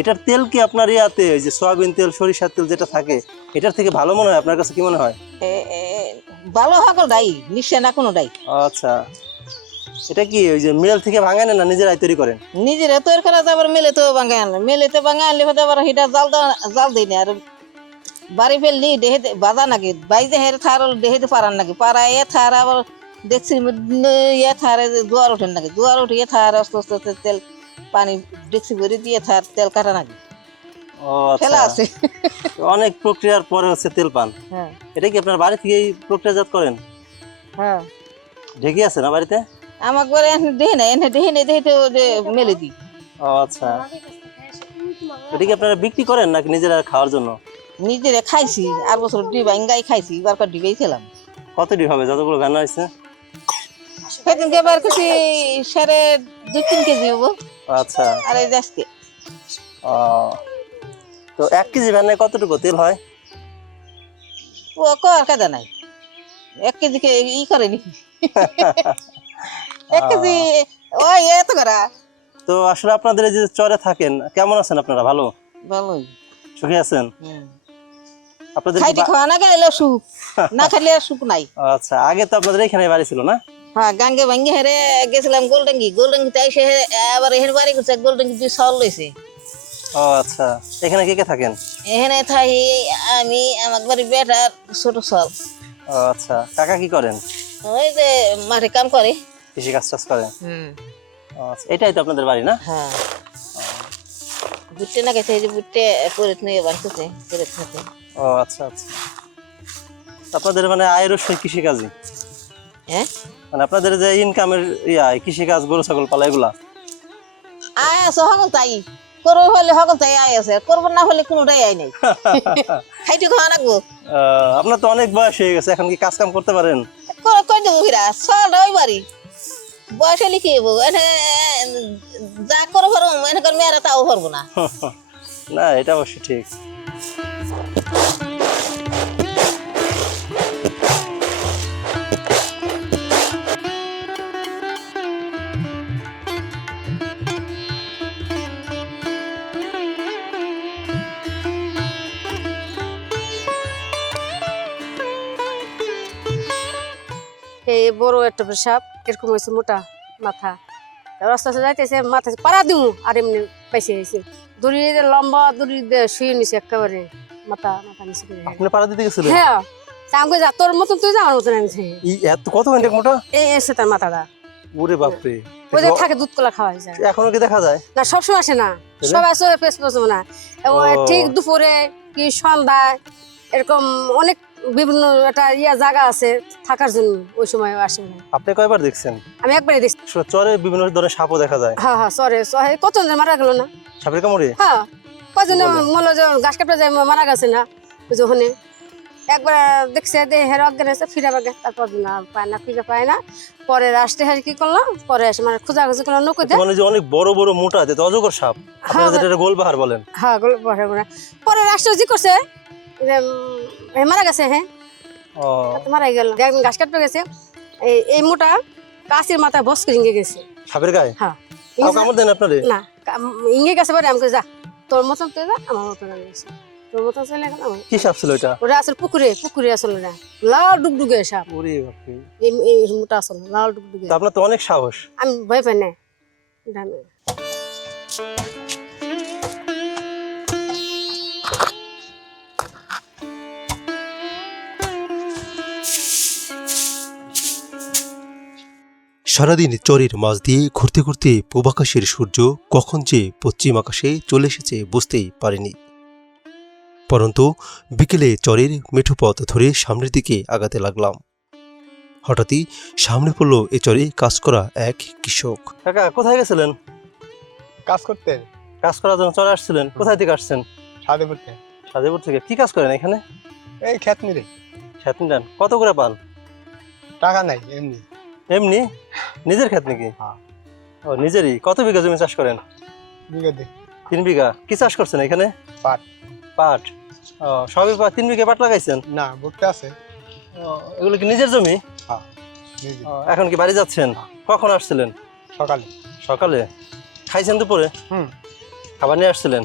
এটার তেল কি আপনার ইয়াতে ওই যে সয়াবিন তেল সরিষার তেল যেটা থাকে এটার থেকে ভালো মনে হয় আপনার কাছে, কি মনে হয়? ভালো সকল দাই নিশ্চয় না কোনো দাই। আচ্ছা, এটা কি ওই যে মিল থেকে ভাঙায় না নিজেরাই তৈরি করেন? নিজেরা তৈরি করা যাবার মেলে তো ভাঙে আনলে, মেলেতে ভাঙে আনলে হতে আবার সেটা জাল দিই না। আর বাড়ি ফেললি দেহে বাজা নাকি বাইজে হেরে থার দেহেতে পারার নাকি পাড়া এ থার আবার দেখছি ইয়ে থারে জোয়ার ওঠেন নাকি জোয়ার উঠে ইয়ে থার আস্তে আস্তে তেল পানি দেখছি ভরে দিয়ে থার তেল কাটা নাকি। ও খেলা আচ্ছা, আছে। অনেক প্রক্রিয়ার পরে হচ্ছে তেল পান। হ্যাঁ এটা কি আপনার বাড়ি থেকে প্রক্রিয়াজাত করেন? হ্যাঁ ঢেকে আছে না বাড়িতে? আমার ঘরে দেহে না এনে দেহে নেই দেহে তো মেলে দিই। ও আচ্ছা, এটা কি আপনারা বিক্রি করেন নাকি নিজেরা খাওয়ার জন্য? নিজেরা খাইছি আর বছর ডিবাই খাইছি এবার ডিবাই খেলাম। কত ডিম হবে যতগুলো ভেন্না হয়েছে? সেদিনকে এবার কিছু 2.5-3 কেজি হবো। আচ্ছা, আর এই আজকে ও, তো 1 কেজি ভেন্নায় কতটুকু তেল হয়? ও কর কাদা নাই 1 কেজি ই করেনি। 1 কেজি ওই এত করা। তো আসলে আপনাদের এই যে চরে থাকেন কেমন আছেন আপনারা? ভালো ভালোই সুখী আছেন? আপনাদের কি খাইতে খাওয়া না গেলে সুখ না খাইলে সুখ নাই। আচ্ছা, আগে তো আপনাদের এখানে বাড়ি ছিল না? হ্যাঁ গাঙ্গে ভাঙ্গে হেরে গেছিলাম গোলডাঙ্গিতে এসে আবার এখানে বাড়ি করছে গোলডাঙ্গি দিয়ে চাউল লইছে। ও আচ্ছা, এখানে কে কে থাকেন? এখানে থাই আমি আমার বাড়ি বেটার ছোট সল। ও আচ্ছা, কাকা কি করেন? ওই যে মাঠে কাম করে। কৃষি কাজ টাজ করেন? ও আচ্ছা, এটাই তো আপনাদের বাড়ি না? হ্যাঁ বুট্টে না গেছে এই যে বুট্টে পরে নিয়ে বাড়তেছে পরে থাকে। ও আচ্ছা আচ্ছা, আপনাদের মানে আয়ের উৎস কৃষি কাজই? হ্যাঁ মানে আপনাদের যে ইনকামের কৃষি কাজ গরু ছাগল পালা এগুলা? আয় আছে সকল তাই করবো হলে সকল তাই আয় আছে, করবো না হলে কোনোটাই আয় নাই। খাইতে খাওয়া রাখবো। আপনার তো অনেক বয়স হয়ে গেছে, এখন কি কাজ কাম করতে পারেন? কই দেবো ফিরা চল ওই বাড়ি বয়স হলে কি হবো এনে যা করে পারবো এখানকার মেয়েরা তাও পারবো না। না এটা অবশ্য ঠিক। এই বড় একটা সাপ এরকম হয়েছে মোটা মাথা, রাস্তা যাইতেছে মাথা পাড়া দিমু আর এমনি পাইছে হয়েছে দড়ি লম্বা দড়ি শুয়ে নিছে একেবারে মাথা মাথা নিচে করে। আপনি পাড়া দিতে গেছিলেন? হ্যাঁ আমি যা তোর মতন তুই যাওয়ার মতন আমি এত কত ঘন্টা মোটা? এই এসে তার মাথাটা ওরে বাপরে, ওই যে থাকে দুধ কলা খাওয়া যায় এখনো কি দেখা যায়? না সবসময় আসে না, সব আসে পেস পছন্দ না। ঠিক দুপুরে কি সন্ধ্যায় এরকম অনেক বিভিন্ন একটা জায়গা আছে থাকার জন্য ওই সময় আসে না। আপনি কয়বার দেখছেন? আমি একবারই দেখছি। চরে বিভিন্ন ধরনের সাপও দেখা যায়? হ্যাঁ হ্যাঁ সরে কতজন মারা গেল না সাপের কামড়ে? হ্যাঁ কজন মনে গাছ কাপড়ে যায় মারা গেছে না যখন একবার দেখছে হের অজ্ঞান হয়েছে ফিরে বাগে তারপর না পায় না খুঁজে পায় না। পরে রাষ্ট্রে হারি কি করলাম পরে এসে মানে খোঁজাখুঁজি করলাম নৌকো দেয় মানে যে অনেক বড় বড় মোটা যেটা অজগর সাপ আপনারা যেটা গোলবাহার বলেন? হ্যাঁ পরে রাষ্ট্র জি করছে যে মারা গেছে। হ্যাঁ মারা গেল একদিন গাছ কাটতে গেছে এই মোটা কাশির মাথায় বস করে ইঙ্গে গেছে সাপের গায়ে। হ্যাঁ কামড় দেন আপনারে? না ইঙ্গে গেছে পরে আমাকে যা তোর মতন তুই যা আমার মতন আমি গেছি। তোর মতো চলে গেলাম। কি সাপ ছিল এটা? ওটা আসলে পুকুরে আসলে না, লাল ডুগডুগে সাপ। ওরে বাপরে, এই মোটা আসলে লাল ডুগডুগে। তা আপনার তো অনেক সাহস। আমি ভয় পাই না, এটা না। সারাদিন চরের মাঝ দিয়ে ঘুরতে ঘুরতে পূবাকাশের সূর্য কখন যে পশ্চিম আকাশে চলে এসেছে বুঝতেই পারেনি। পরন্তু বিকেলে চরের মেঠো পথ ধরে সামনের দিকে আগাতে লাগলাম। হঠাৎই সামনে পড়ল এ চরে কাজ করা এক কৃষক। কাকা কোথায় গেছিলেন? কাজ করতে কাজ করার জন্য চলে আসছিলেন? কোথায় থেকে আসছেন? সাদে করতে সাদেপুর থেকে। কি কাজ করেন এখানে? এই খেত নিরে খেত নেন? কত করে পান? টাকা নাই এমনি। এমনি? নিজের খেত নাকি? হ্যাঁ। ও নিজেরই। কত বিঘা জমি চাষ করেন? বিঘা দে 3 বিঘা। কি চাষ করছেন এখানে? পাট। পাট। ও সবই 3 বিঘা পাট লাগাইছেন? না ভুট্টা আছে। ও এগুলো কি নিজের জমি? হ্যাঁ নিজে। ও, এখন কি বাড়ি যাচ্ছেন? কখন আসছিলেন? সকালে। সকালে। খাইছেন দুপুরে? হুম। খাবার নিয়ে আসছিলেন?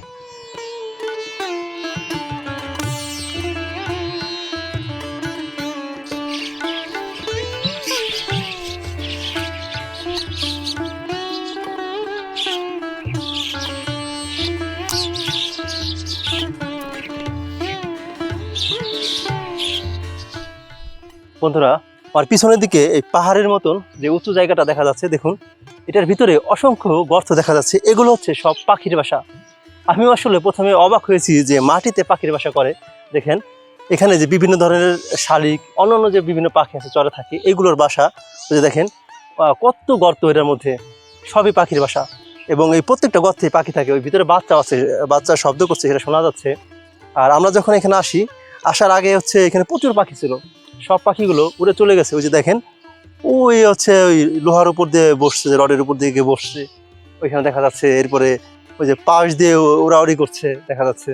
বন্ধুরা, আর পিছনের দিকে এই পাহাড়ের মতন যে উঁচু জায়গাটা দেখা যাচ্ছে, দেখুন এটার ভিতরে অসংখ্য গর্ত দেখা যাচ্ছে। এগুলো হচ্ছে সব পাখির বাসা। আমিও আসলে প্রথমে অবাক হয়েছি যে মাটিতে পাখির বাসা করে। দেখেন এখানে যে বিভিন্ন ধরনের শালিক, অন্যান্য যে বিভিন্ন পাখি আছে চরে থাকে, এগুলোর বাসা। যে দেখেন কত গর্ত এটার মধ্যে, সবই পাখির বাসা। এবং এই প্রত্যেকটা গর্তে পাখি থাকে। ওই ভিতরে বাচ্চা আছে, বাচ্চা শব্দ করছে, সেটা শোনা যাচ্ছে। আর আমরা যখন এখানে আসার আগে হচ্ছে এখানে প্রচুর পাখি ছিল। সব পাখিগুলো উড়ে চলে গেছে। ওই যে দেখেন ওই হচ্ছে ওই লোহার উপর দিয়ে বসছে, রডের উপর দিয়ে গিয়ে বসছে, ওইখানে দেখা যাচ্ছে। এরপরে ওই যে পাশ দিয়ে উড়াউড়ি করছে দেখা যাচ্ছে।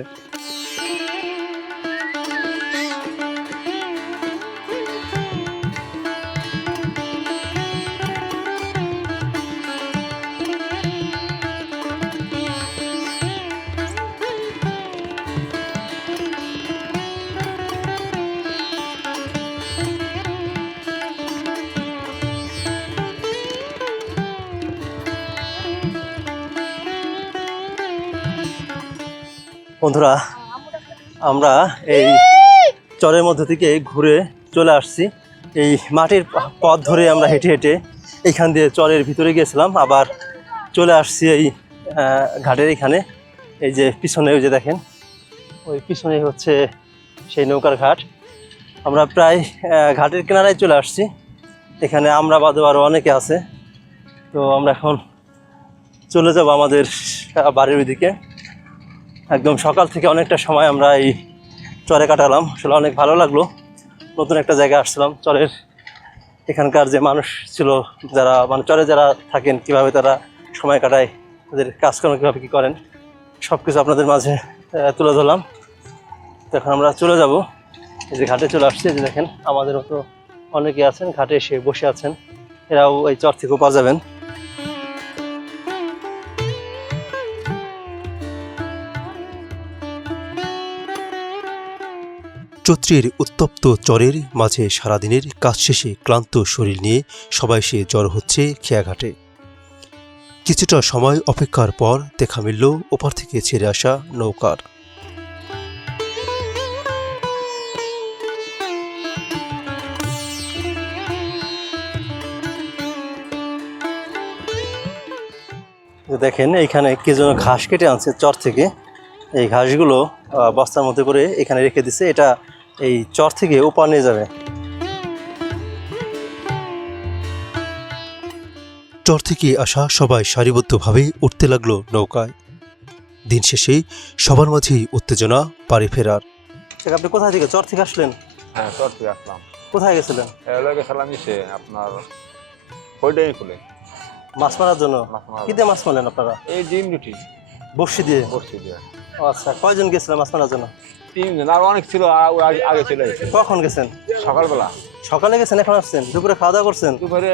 বন্ধুরা, আমরা এই চরের মধ্যে থেকে ঘুরে চলে আসছি। এই মাটির পথ ধরে আমরা হেঁটে হেঁটে এইখান দিয়ে চরের ভিতরে গিয়েছিলাম, আবার চলে আসছি এই ঘাটের এখানে। এই যে পিছনে ওই যে দেখেন, ওই পিছনে হচ্ছে সেই নৌকার ঘাট। আমরা প্রায় ঘাটের কিনারায় চলে আসছি। এখানে আমরা বাদেও আরও অনেকে আছে। তো আমরা এখন চলে যাব আমাদের বাড়ির ওইদিকে। একদম সকাল থেকে অনেকটা সময় আমরা এই চরে কাটালাম। আসলে অনেক ভালো লাগলো। নতুন একটা জায়গায় আসছিলাম। চরের এখানকার যে মানুষ ছিল, যারা মানে চরে যারা থাকেন, কিভাবে তারা সময় কাটায়, তাদের কাজকর্ম কীভাবে কী করেন, সব কিছু আপনাদের মাঝে তুলে ধরলাম। তো এখন আমরা চলে যাব। এই যে ঘাটে চলে আসছে, যে দেখেন আমাদের মতো অনেকে আছেন ঘাটে এসে বসে আছেন। এরাও এই চর থেকে পাওয়া যাবেন। চৈত্রের উত্তপ্ত চরের মাঝে সারাদিনের কাজ শেষে ক্লান্ত শরীর নিয়ে সবাই সে জড়ো হচ্ছে খেয়াঘাটে। কিছুটা সময় অপেক্ষার পর দেখা মিলল ওপার থেকে ছেড়ে আসা নৌকার। দেখেন এইখানে কে যেন ঘাস কেটে আনছে চর থেকে। এই ঘাসগুলো বস্তার মধ্যে করে এখানে রেখে দিছে। এটা এই চর থেকে ওপার নিয়ে যাবে। চর থেকে আসা সবাই সারিবদ্ধভাবে উঠতে লাগলো নৌকায়। দিন শেষে সবার মাঝেই উত্তেজনা বাড়ি ফেরার। আপনি কোথায় থেকে, চর থেকে আসলেন? হ্যাঁ চর থেকে আসলাম। কোথায় গেছিলেন? গেছিলাম ইসে আপনার ওইটাই খুলে মাছ মারার জন্য। মাছ মারা। কি দিয়ে মাছ মারলেন আপনারা? এই ডিম রুটি বড়শি দিয়ে? বসছি দিয়ে। ও আচ্ছা, কয়জন গেছিলেন মাছ মারার জন্য? 3 জন, আর অনেক ছিল, আগে চলে গেছে। কখন গেছেন? সকালবেলা। সকালে গেছেন, এখন আসছেন? দুপুরে খাওয়া দাওয়া করছেন? দুপুরে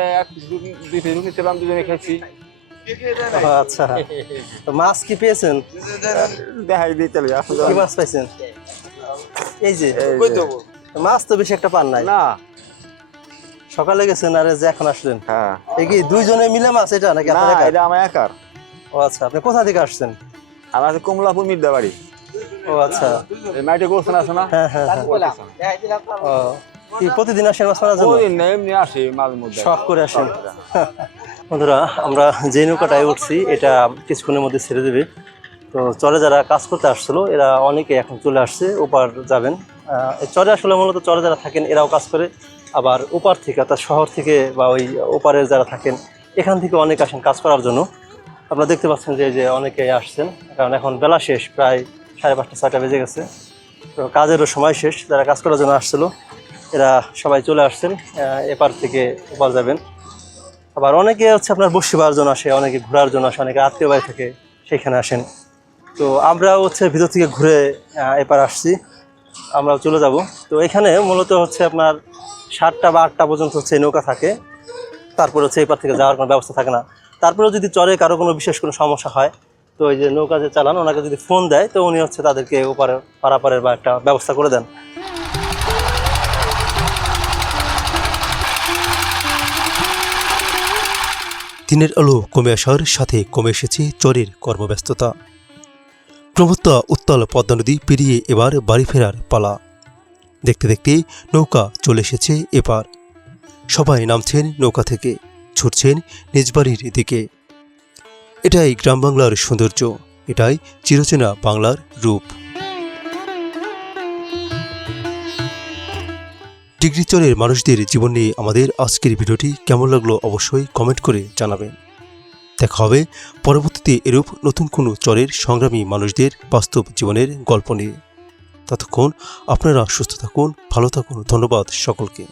2 পিস রুটি ছিলাম, দুজনে খেয়েছি। ও আচ্ছা, তো মাছ কি পেয়েছেন? দেখাই দিয়ে চলে কি মাছ পাইছেন? এই যে এই যে। মাছ তো বেশি একটা পান নাই না সকালে গেছেন আর এই যে এখন আসলেন হ্যাঁ এই কি দুইজনে মিলে মাছ এটা নাকি না আপনার একা? এটা আমার একার ও আচ্ছা আপনি কোথা থেকে আসছেন? আমি আছে কমলাপুর মির্জা বাড়ি ও আচ্ছা এই মাইটে গোসন আছে না হ্যাঁ হ্যাঁ হ্যাঁ। ও কি প্রতিদিন আসেন মাছ মারার জন্য? ওই এমনি আসি মাঝে মধ্যে শখ করে আসেন। বন্ধুরা আমরা যে নৌকাটায় উঠছি এটা কিছুক্ষণের মধ্যে ছেড়ে দেবে। তো চরে যারা কাজ করতে আসছিল এরা অনেকে এখন চলে আসছে ওপার যাবেন। এই চরে আসলে মূলত চরে যারা থাকেন এরাও কাজ করে, আবার ওপার থেকে অর্থাৎ শহর থেকে বা ওই ওপারে যারা থাকেন এখান থেকে অনেকে আসেন কাজ করার জন্য। আপনারা দেখতে পাচ্ছেন যে অনেকে আসছেন, কারণ এখন বেলা শেষ, প্রায় 5:30 6টা বেজে গেছে। তো কাজেরও সময় শেষ, যারা কাজ করার জন্য আসছিল এরা সবাই চলে আসছেন, এপার থেকে ওপার যাবেন। আবার অনেকে হচ্ছে আপনার বসিবার জন্য আসে, অনেকে ঘোরার জন্য আসে, অনেকে আত্মীয় বাড়ি থেকে সেখানে আসেন। তো আমরাও হচ্ছে ভিতর থেকে ঘুরে এপার আসছি, আমরাও চলে যাব। তো এখানে মূলত হচ্ছে আপনার 7টা বা 8টা পর্যন্ত হচ্ছে নৌকা থাকে, তারপরে হচ্ছে এপার থেকে যাওয়ার কোনো ব্যবস্থা থাকে না। তারপরেও যদি চরে কারো কোনো বিশেষ কোনো সমস্যা হয় তো ওই যে নৌকা যে চালান ওনাকে যদি ফোন দেয় তো উনি হচ্ছে তাদেরকে ওপারে পারাপারের বা একটা ব্যবস্থা করে দেন। দিনের আলো কমে আসার সাথে কমে এসেছে চরের কর্মব্যস্ততা। প্রমত্তা উত্তাল পদ্মা নদী পেরিয়ে এবার বাড়ি ফেরার পালা। দেখতে দেখতে নৌকা চলে এসেছে এপার। সবাই নামছেন নৌকা থেকে, ছুটছেন নিজ বাড়ির দিকে। এটাই গ্রাম বাংলার সৌন্দর্য, এটাই চিরচেনা বাংলার রূপ। ডিগ্রি চরের মানুষদের জীবন নিয়ে আমাদের আজকের ভিডিওটি কেমন লাগলো অবশ্যই কমেন্ট করে জানাবেন। দেখা হবে পরবর্তীতে এরূপ নতুন কোনো চরের সংগ্রামী মানুষদের বাস্তব জীবনের গল্প নিয়ে। ততক্ষণ আপনারা সুস্থ থাকুন, ভালো থাকুন। ধন্যবাদ সকলকে।